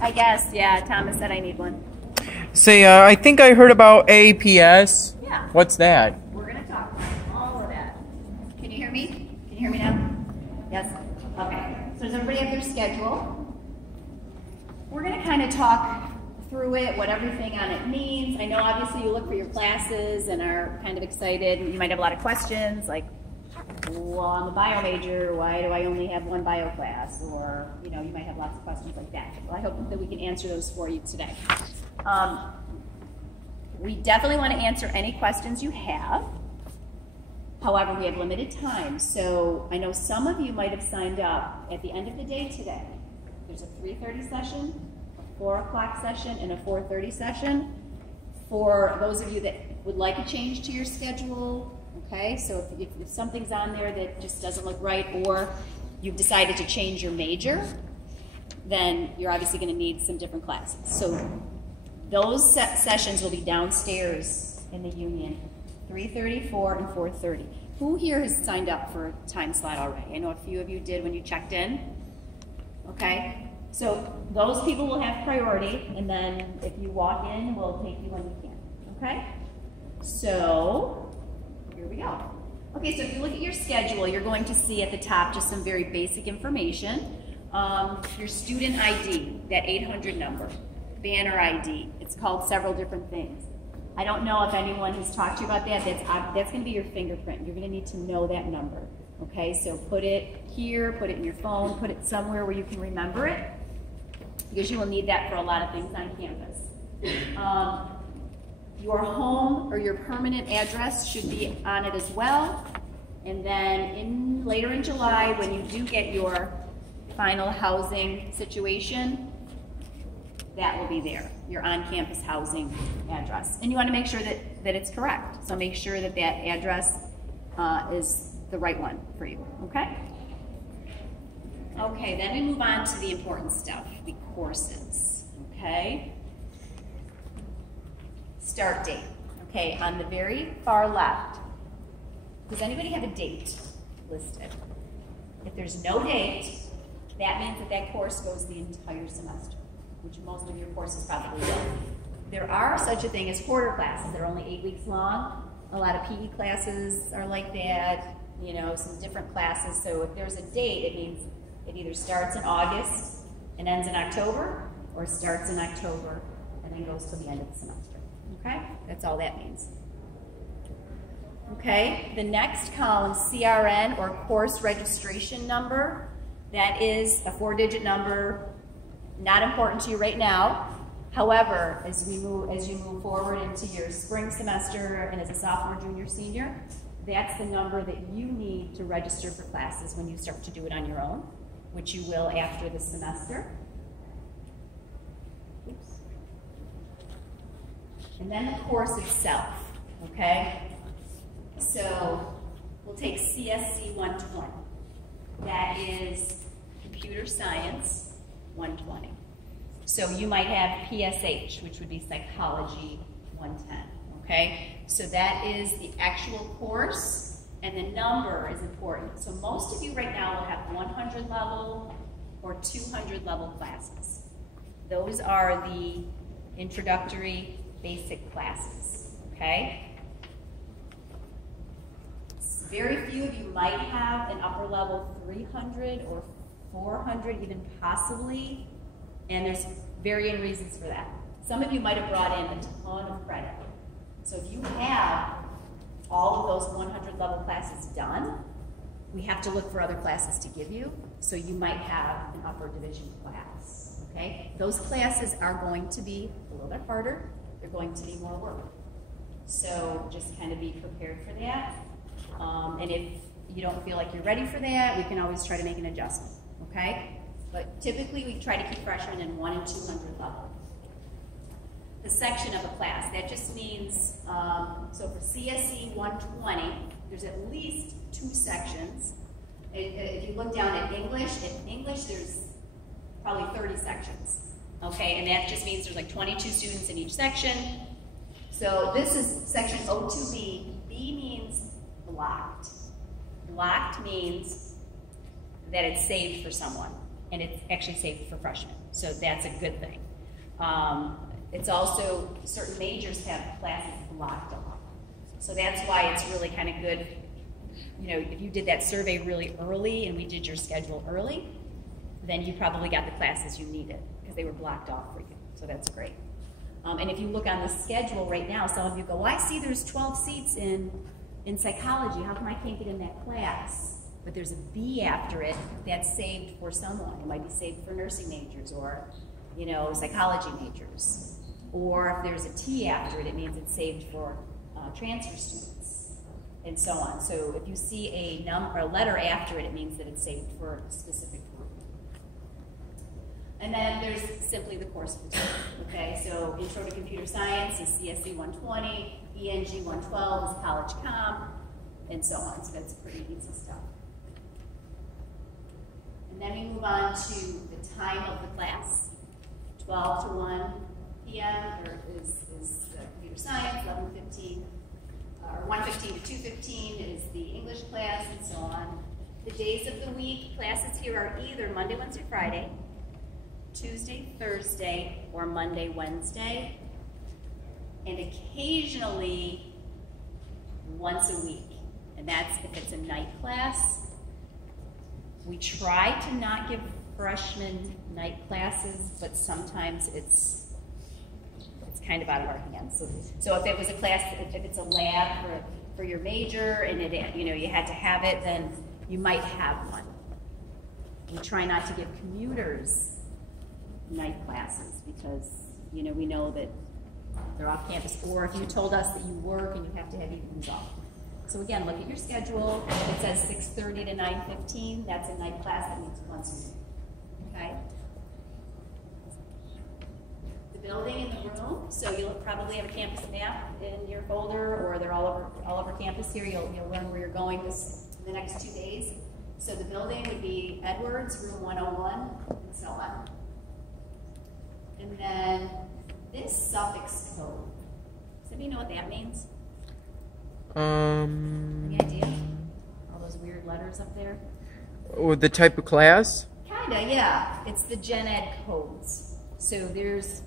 I guess, yeah, Thomas said I need one. Say, I think I heard about APS. Yeah. What's that? We're going to talk about all of that. Can you hear me? Can you hear me now? Yes? Okay. So does everybody have their schedule? We're going to kind of talk through it, what everything on it means. I know obviously you look for your classes and are kind of excited. You might have a lot of questions like, well, I'm a bio major, why do I only have one bio class? Or, you know, you might have lots of questions like that. Well, I hope that we can answer those for you today. We definitely want to answer any questions you have. However, we have limited time. So I know some of you might have signed up at the end of the day today. There's a 3:30 session, a 4 o'clock session, and a 4:30 session. For those of you that would like a change to your schedule, okay, so if something's on there that just doesn't look right, or you've decided to change your major, then you're obviously going to need some different classes. So those sessions will be downstairs in the union, 3:30, 4, and 4:30. Who here has signed up for a time slot already? I know a few of you did when you checked in. Okay, so those people will have priority, and then if you walk in, we'll take you when we can. Okay, so here we go. Okay, so if you look at your schedule, you're going to see at the top just some very basic information. Your student ID, that 800 number, banner ID. It's called several different things. I don't know if anyone has talked to you about that. That's going to be your fingerprint. You're going to need to know that number. Okay, so put it here, put it in your phone, put it somewhere where you can remember it, because you will need that for a lot of things on campus. Your home or your permanent address should be on it as well. And then later in July, when you do get your final housing situation, that will be there, your on-campus housing address. And you want to make sure that it's correct. So make sure that that address is the right one for you, okay? Okay, then we move on to the important stuff, the courses, okay? Start date, okay, on the very far left. Does anybody have a date listed? If there's no date, that means that that course goes the entire semester, which most of your courses probably will. There are such a thing as quarter classes that are only 8 weeks long. A lot of PE classes are like that, you know, some different classes. So if there's a date, it means it either starts in August and ends in October, or starts in October and then goes to the end of the semester. Okay, that's all that means. Okay, the next column, CRN, or course registration number. That is a 4-digit number, not important to you right now. However, as you move forward into your spring semester and as a sophomore, junior, senior, that's the number that you need to register for classes when you start to do it on your own, which you will after the semester. Oops. And then the course itself, okay? So we'll take CSC 120. That is Computer Science 120. So you might have PSH, which would be Psychology 110, okay? So that is the actual course, and the number is important. So most of you right now will have 100 level or 200 level classes. Those are the introductory basic classes, okay? Very few of you might have an upper level 300 or 400, even possibly, and there's varying reasons for that. Some of you might have brought in a ton of credit. So if you have all of those 100 level classes done, we have to look for other classes to give you, so you might have an upper division class, okay? Those classes are going to be a little bit harder. They're going to be more work. So just kind of be prepared for that. And if you don't feel like you're ready for that, we can always try to make an adjustment, okay? But typically we try to keep freshmen in 1 and 200 level. The section of a class, that just means, so for CSE 120, there's at least 2 sections. If you look down at English, there's probably 30 sections, okay? And that just means there's like 22 students in each section. So this is section O2B. B means blocked. Blocked means that it's saved for someone, and it's actually saved for freshmen. So that's a good thing. It's also, certain majors have classes blocked off. So that's why it's really kind of good, you know, if you did that survey really early and we did your schedule early, then you probably got the classes you needed because they were blocked off for you. So that's great. And if you look on the schedule right now, some of you go, well, I see there's 12 seats in psychology. How come I can't get in that class? But there's a B after it that's saved for someone. It might be saved for nursing majors or, you know, psychology majors. Or if there's a T after it, it means it's saved for transfer students, and so on. So if you see a letter after it, it means that it's saved for a specific group. And then there's simply the course material, okay? So Intro to Computer Science is CSE 120, ENG 112 is College Comp, and so on. So that's pretty easy stuff. And then we move on to the time of the class. 12 to 1 p.m. is computer science, 11:15, or 1:15 to 2:15 is the English class, and so on. The days of the week, classes here are either Monday, Wednesday, Friday, Tuesday, Thursday, or Monday, Wednesday, and occasionally once a week. And that's if it's a night class. We try to not give freshmen night classes, but sometimes it's kind of out of our hands. So if it was a class, if it's a lab for your major and it, you know, you had to have it, then you might have one. We try not to give commuters night classes because, you know, we know that they're off campus, or if you told us that you work and you have to have evenings off. So again, look at your schedule. It says 6:30 to 9:15. That's a night class that meets once a week. Okay? The building and the room. So you'll probably have a campus map in your folder, or they're all over campus here. You'll learn where you're going the next 2 days. So the building would be Edwards, room 101, and so on. And then this suffix code. Does anybody know what that means? Any idea? All those weird letters up there? Or the type of class? Kinda, yeah. It's the gen ed codes. So there's,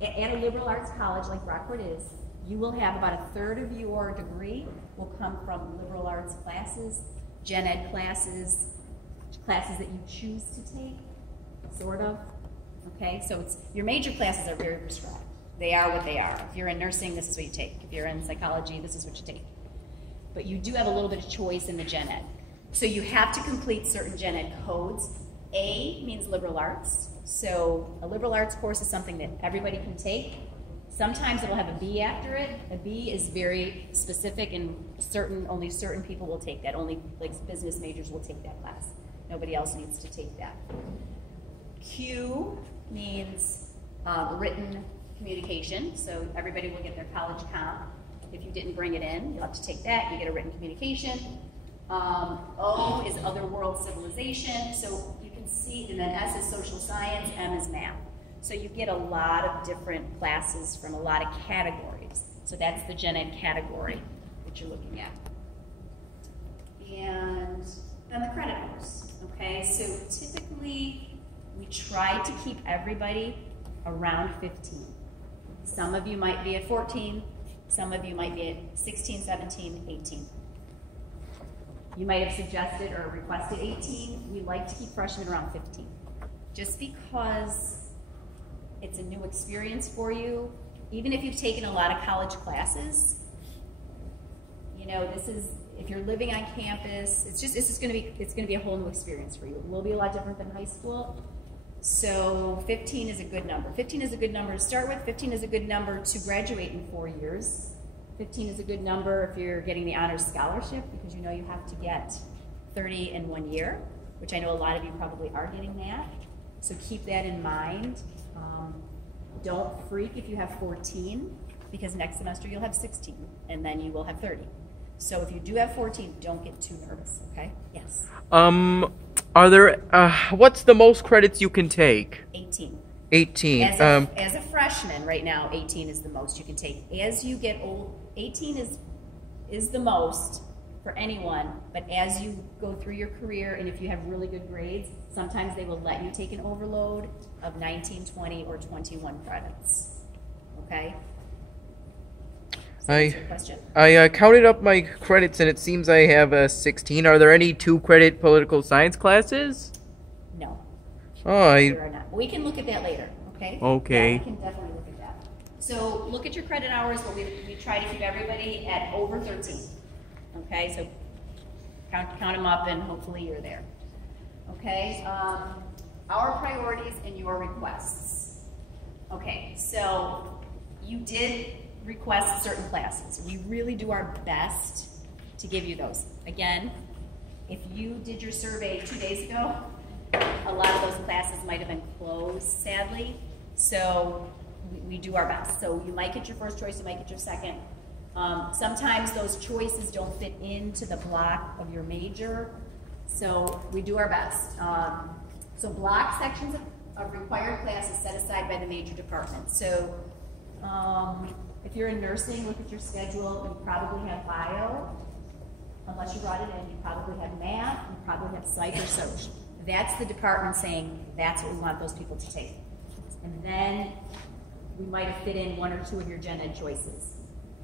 at a liberal arts college like Brockport is, you will have about a third of your degree will come from liberal arts classes, gen ed classes, classes that you choose to take, sort of. Okay, so it's, your major classes are very prescribed. They are what they are. If you're in nursing, this is what you take. If you're in psychology, this is what you take. But you do have a little bit of choice in the gen ed. So you have to complete certain gen ed codes. A means liberal arts. So a liberal arts course is something that everybody can take. Sometimes it'll have a B after it. A B is very specific and only certain people will take that. Only like business majors will take that class. Nobody else needs to take that. Q means written communication, so everybody will get their college comp. If you didn't bring it in, you'll have to take that. You get a written communication. O is other world civilization, so you can see, and then S is social science, M is math. So you get a lot of different classes from a lot of categories. So that's the gen ed category that you're looking at. And then the credit hours, okay? So typically, we try to keep everybody around 15. Some of you might be at 14, some of you might be at 16, 17, 18. You might have suggested or requested 18. We like to keep freshmen around 15. Just because it's a new experience for you, even if you've taken a lot of college classes, you know, this is, if you're living on campus, it's going to be a whole new experience for you. It will be a lot different than high school. So 15 is a good number. 15 is a good number to start with. 15 is a good number to graduate in 4 years. 15 is a good number if you're getting the honors scholarship, because you know you have to get 30 in 1 year, which I know a lot of you probably are getting that. So keep that in mind. Don't freak if you have 14, because next semester you'll have 16, and then you will have 30. So if you do have 14, don't get too nervous, okay? Yes? Are there, what's the most credits you can take? 18. 18. As a freshman, right now, 18 is the most you can take. As you get old, 18 is the most. for anyone, but as you go through your career and if you have really good grades, sometimes they will let you take an overload of 19, 20, or 21 credits. Okay? So that's your question. I counted up my credits and it seems I have 16. Are there any 2-credit political science classes? No. Oh, There are not. We can look at that later, okay? Okay. Yeah, we can definitely look at that. So look at your credit hours, but we try to keep everybody at over 13. Okay, so count them up and hopefully you're there. Okay, our priorities and your requests. Okay, so you did request certain classes. We really do our best to give you those. Again, if you did your survey 2 days ago, a lot of those classes might have been closed, sadly. So we do our best. So you might get your first choice, you might get your second. Sometimes those choices don't fit into the block of your major, so we do our best. So block sections of required classes set aside by the major department. So if you're in nursing, look at your schedule. You probably have bio, unless you brought it in. You probably have math, you probably have psych or soc. That's the department saying that's what we want those people to take. And then we might have fit in 1 or 2 of your gen ed choices.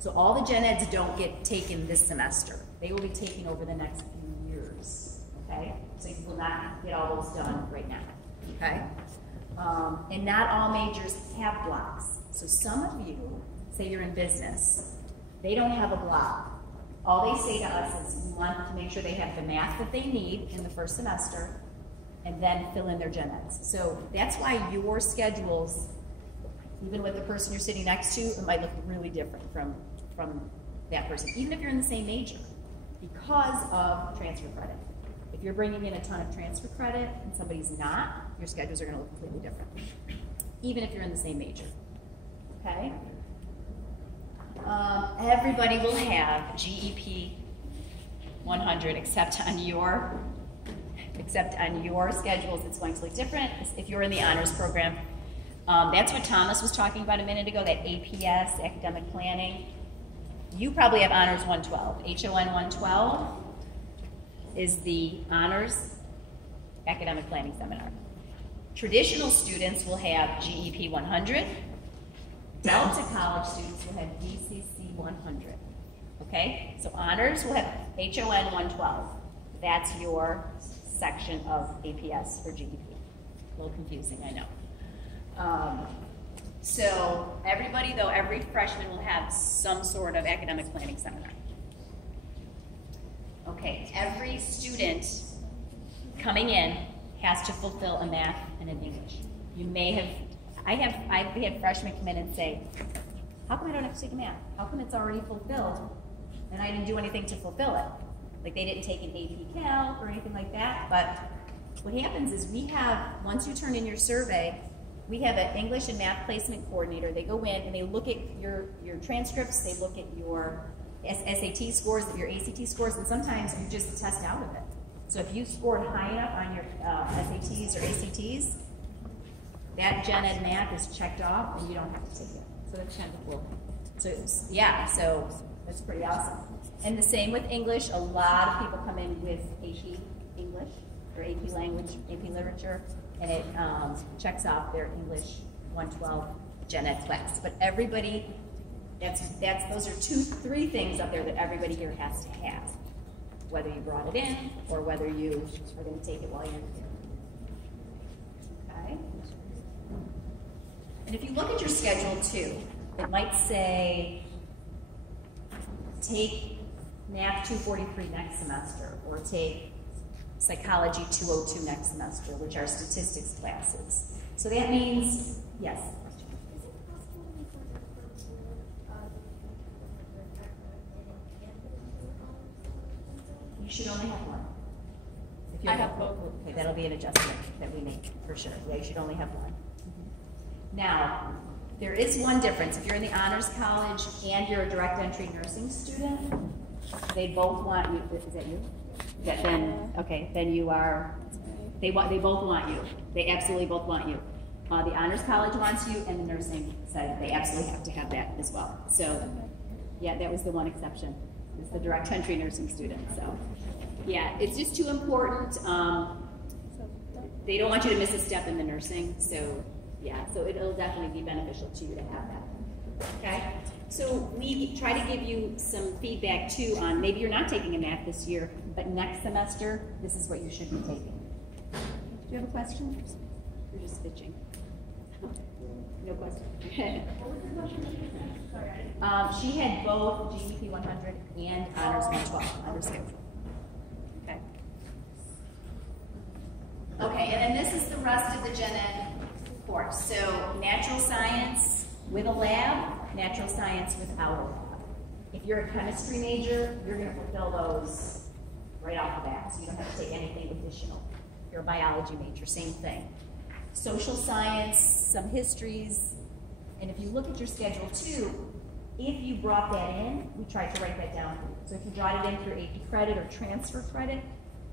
So all the gen eds don't get taken this semester. They will be taken over the next few years, okay? So you will not get all those done right now, okay? And not all majors have blocks. So some of you, say you're in business, they don't have a block. All they say to us is we want to make sure they have the math that they need in the first semester and then fill in their gen eds. So that's why your schedules, even with the person you're sitting next to, it might look really different from that person, even if you're in the same major, because of transfer credit. If you're bringing in a ton of transfer credit and somebody's not, your schedules are going to look completely different, even if you're in the same major, okay? Everybody will have GEP 100 except on your schedules. It's going to look different if you're in the honors program. That's what Thomas was talking about a minute ago, that APS, academic planning. You probably have honors 112. HON 112 is the honors academic planning seminar. Traditional students will have GEP 100. Delta College students will have DCC 100. Okay, so honors will have HON 112. That's your section of APS or GEP. A little confusing, I know. So everybody, though, every freshman will have some sort of academic planning seminar. Okay, every student coming in has to fulfill a math and an English. You may have, I've had freshmen come in and say, how come I don't have to take a math? How come it's already fulfilled and I didn't do anything to fulfill it? Like they didn't take an AP Calc or anything like that, but what happens is we have, once you turn in your survey, we have an English and math placement coordinator. They go in and they look at your transcripts, they look at your SAT scores, your ACT scores, and sometimes you just test out of it. So if you scored high enough on your SATs or ACTs, that gen ed math is checked off and you don't have to take it. So that's kind of cool. So yeah, so that's pretty awesome. And the same with English. A lot of people come in with AP English or AP Language, AP Literature, and it checks off their English 112 gen ed class. But everybody, those are 2, 3 things up there that everybody here has to have, whether you brought it in or whether you are going to take it while you're here. Okay? And if you look at your schedule too, it might say take Math 243 next semester, or take Psychology 202 next semester, which are statistics classes. So that means, yes? You should only have one. If I have both. Okay, that'll be an adjustment that we make for sure. Yeah, you should only have one. Now, there is one difference. If you're in the honors college and you're a direct entry nursing student, they both want you. Is that you? Then okay, then you are. They both want you. They absolutely both want you. The honors college wants you, and the nursing said they absolutely have to have that as well. So, yeah, that was the one exception. is the direct entry nursing student. So, yeah, it's just too important. They don't want you to miss a step in the nursing. So, yeah, so it'll definitely be beneficial to you to have that. Okay? So we try to give you some feedback too on maybe you're not taking a math this year, but next semester, this is what you should be taking. Do you have a question? You're just stitching. No question. She had both GEP 100 and Honors 112 on her schedule. Okay. Okay, and then this is the rest of the Gen Ed course. So natural science with a lab, natural science without a lab. If you're a chemistry major, you're going to fulfill those right off the bat, so you don't have to take anything additional. If you're a biology major, same thing. Social science, some histories, and if you look at your schedule too, if you brought that in, we tried to write that down for you. So if you brought it in for AP credit or transfer credit,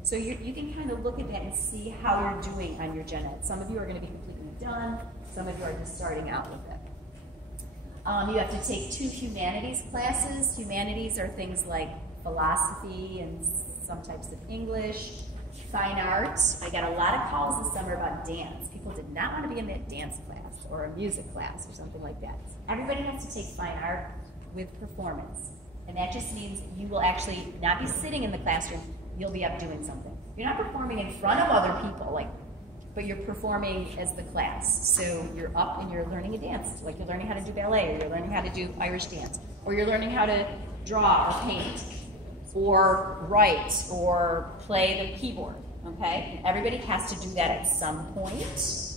so you can kind of look at that and see how you're doing on your Gen Ed. Some of you are going to be completely done, some of you are just starting out with it. You have to take 2 humanities classes. Humanities are things like philosophy and some types of English, fine arts. I got a lot of calls this summer about dance. People did not want to be in that dance class or a music class or something like that. Everybody has to take fine art with performance. And that just means you will actually not be sitting in the classroom, you'll be up doing something. You're not performing in front of other people, but you're performing as the class. So you're up and you're learning a dance, like you're learning how to do ballet, or you're learning how to do Irish dance, or you're learning how to draw or paint, or write, or play the keyboard, okay? Everybody has to do that at some point.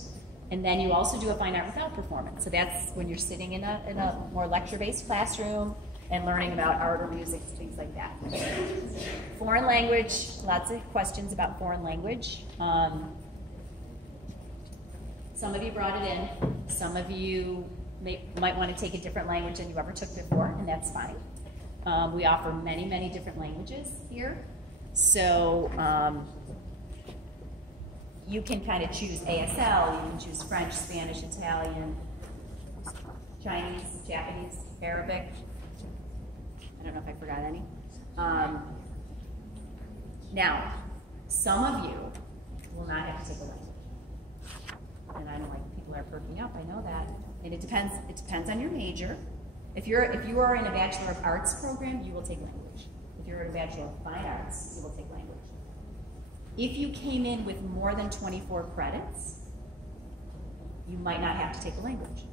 And then you also do a fine art without performance. So that's when you're sitting in a more lecture-based classroom and learning about art or music, things like that. Foreign language, lots of questions about foreign language. Some of you brought it in. Some of you might want to take a different language than you ever took before, and that's fine. We offer many, many different languages here. So you can kind of choose ASL, you can choose French, Spanish, Italian, Chinese, Japanese, Arabic. I don't know if I forgot any. Now, some of you will not have to take a language. And I know people are perking up, I know that. And it depends on your major. If you are in a Bachelor of Arts program, you will take language. If you're in a Bachelor of Fine Arts, you will take language. If you came in with more than 24 credits, you might not have to take a language.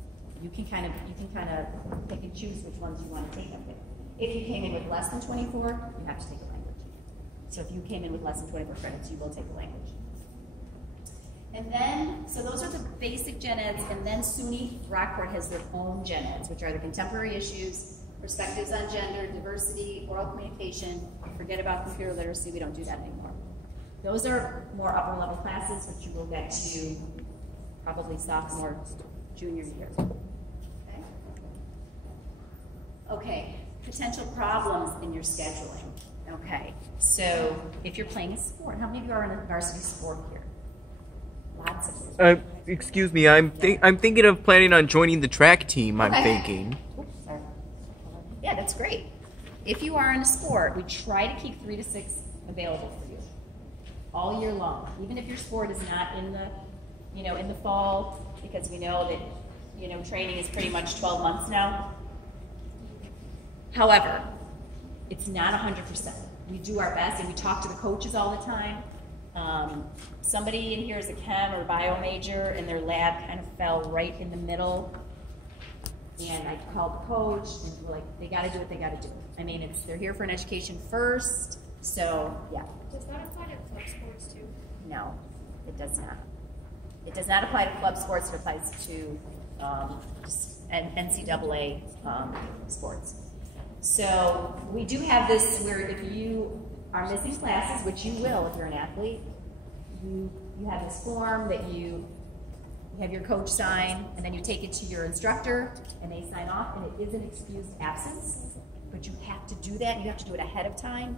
You can kind of pick and choose which ones you want to take them with. If you came in with less than 24, you have to take a language. So if you came in with less than 24 credits, you will take a language. And then, so those are the basic Gen Eds, and then SUNY Brockport has their own Gen Eds, which are the contemporary issues, perspectives on gender, diversity, oral communication. Forget about computer literacy, we don't do that anymore. Those are more upper level classes, which you will get to probably sophomore, junior year. Okay? Okay, potential problems in your scheduling. Okay, so if you're playing a sport, how many of you are in a varsity sport here? Lots of you. Excuse me, I'm thinking of planning on joining the track team, I'm thinking. Oops, sorry. Yeah, that's great. If you are in a sport, we try to keep 3 to 6 available for you all year long. Even if your sport is not in the fall, because we know that, training is pretty much 12 months now. However, it's not 100%. We do our best, and we talk to the coaches all the time. Somebody in here is a chem or bio major, and their lab kind of fell right in the middle. And I called the coach, and we're like, they got to do what they got to do. I mean, they're here for an education first, so yeah. Does that apply to club sports too? No, it does not. It does not apply to club sports. It applies to NCAA sports. So we do have this where if you are missing classes, which you will if you're an athlete, you have this form that you have your coach sign, and then you take it to your instructor, and they sign off, and it is an excused absence, but you have to do that, and you have to do it ahead of time.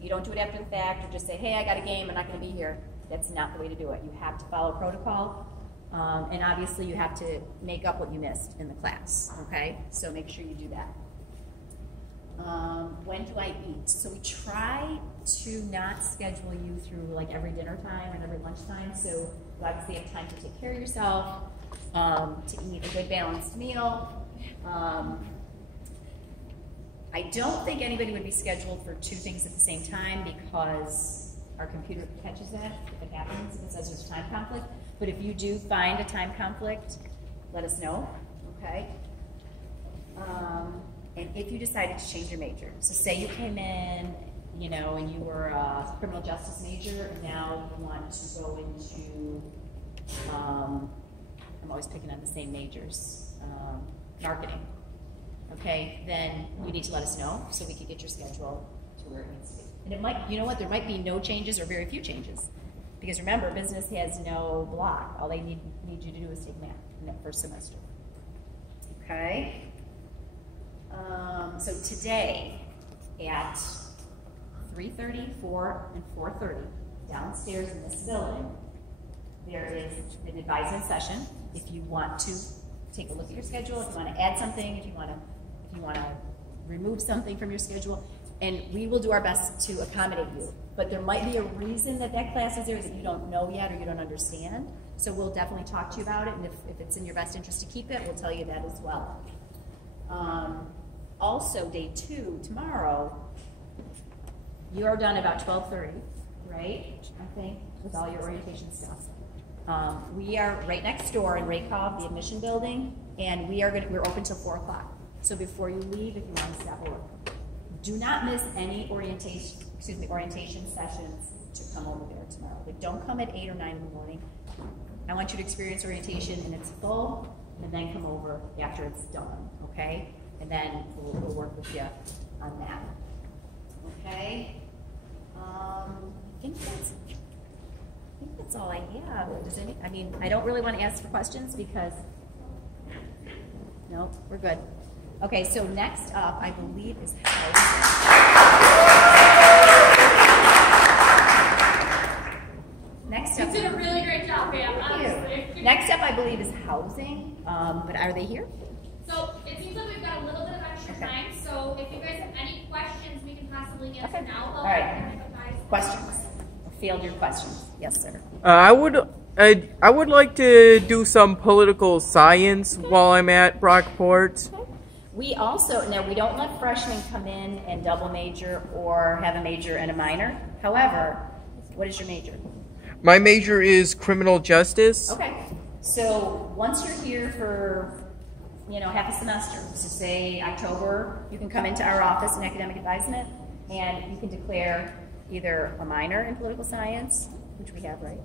You don't do it after the fact, or just say, hey, I got a game, I'm not going to be here. That's not the way to do it. You have to follow protocol, and obviously you have to make up what you missed in the class, okay? So make sure you do that. When do I eat? So we try to not schedule you through like every dinner time and every lunchtime, so you obviously have time to take care of yourself, to eat a good balanced meal. I don't think anybody would be scheduled for 2 things at the same time because our computer catches that if it happens, if it says there's a time conflict. But if you do find a time conflict, let us know, okay? And if you decided to change your major, so say you came in, you know, and you were a criminal justice major, and now you want to go into, I'm always picking on the same majors, marketing. Okay, then you need to let us know so we can get your schedule to where it needs to be. And it might, you know what, there might be no changes or very few changes. Because remember, business has no block. All they need you to do is take math in that first semester. Okay? So today at 3:30, 4, and 4:30, downstairs in this building, there is an advisement session. If you want to take a look at your schedule, if you want to add something, if you want to remove something from your schedule, and we will do our best to accommodate you. But there might be a reason that class is there that you don't know yet or you don't understand. So we'll definitely talk to you about it, and if it's in your best interest to keep it, we'll tell you that as well. Also, day 2, tomorrow, you are done about 12:30, right? I think, with all your orientation stuff. We are right next door in Raykov, the admission building, and we're open till 4 o'clock. So before you leave, if you want to stop over, do not miss any orientation sessions to come over there tomorrow. But don't come at 8 or 9 in the morning. I want you to experience orientation in its full, and then come over after it's done, okay? And then we'll work with you on that, okay? I think that's all I have. I don't really want to ask for questions because, no, we're good. Okay, so next up, I believe, is housing. Next up, You did a really great job, Pam, honestly. Next up, I believe, is housing. But are they here? So it seems like we've got a little bit of extra time, so if you guys have any questions we can possibly answer now. All right. Questions? Field your questions. Yes, sir. I would like to do some political science while I'm at Brockport. Okay. We also, now we don't let freshmen come in and double major or have a major and a minor. However, what is your major? My major is criminal justice. Okay. So once you're here for, half a semester, so say October, you can come into our office in academic advisement and you can declare either a minor in political science, which we have, right?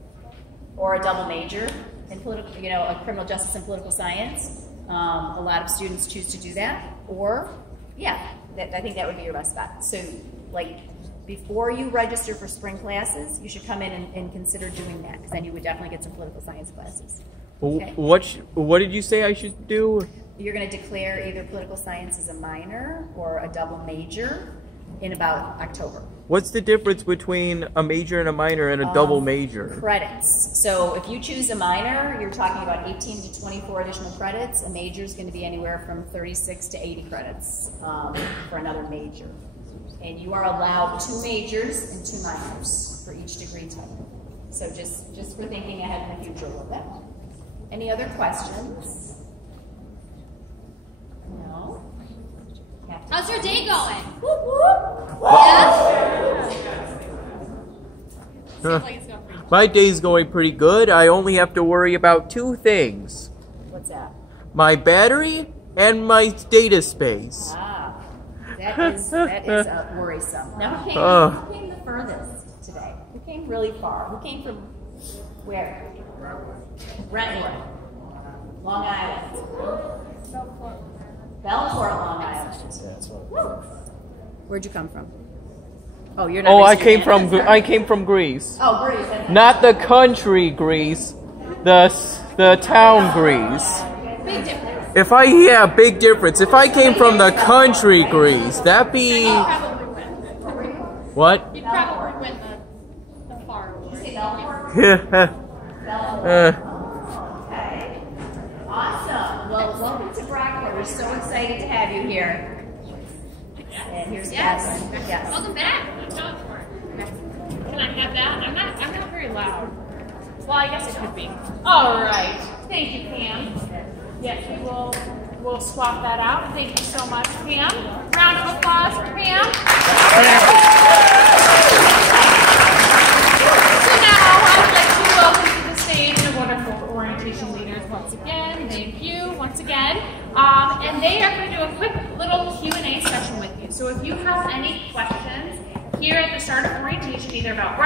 Or a double major in political, a criminal justice and political science. A lot of students choose to do that. Or, I think that would be your best bet. So, before you register for spring classes, you should come in and consider doing that, because then you would definitely get some political science classes. Okay? What did you say I should do? You're going to declare either political science as a minor or a double major in about October. What's the difference between a major and a minor and a double major? Credits. So if you choose a minor, you're talking about 18 to 24 additional credits. A major is going to be anywhere from 36 to 80 credits for another major. And you are allowed 2 majors and 2 minors for each degree type. So just for thinking ahead in the future a little bit. Any other questions? No? How's your day going? Whoop, whoop. Yeah? Seems like it's going pretty good. My day's going pretty good. I only have to worry about 2 things. What's that? My battery and my data space. Ah, that is worrisome. Now, who came the furthest today? Who came really far? Who came from where? Brentwood. Long Island. Belfort, Long Island. Where'd you come from? Oh, you're not. Oh, I came from Greece. Oh, Greece. Not the country Greece, the town Greece. Big difference. Big difference. If I came from the country Greece, that'd be You'd probably win. what? You'd probably win the far away. Okay. Awesome. Well, welcome to Brockport. We're so excited to have you here. And here's Yes. Catherine. Yes. Welcome back. Can I have that? I'm not very loud. Well, I guess it could be. All right. Thank you, Pam. Yes, we'll swap that out. Thank you so much, Pam. Round of applause for Pam. So now I would like to welcome to the stage the wonderful orientation leaders once again. Thank you once again. And they are going to do a quick little Q&A session with you. So if you have any questions here at the start of orientation, either about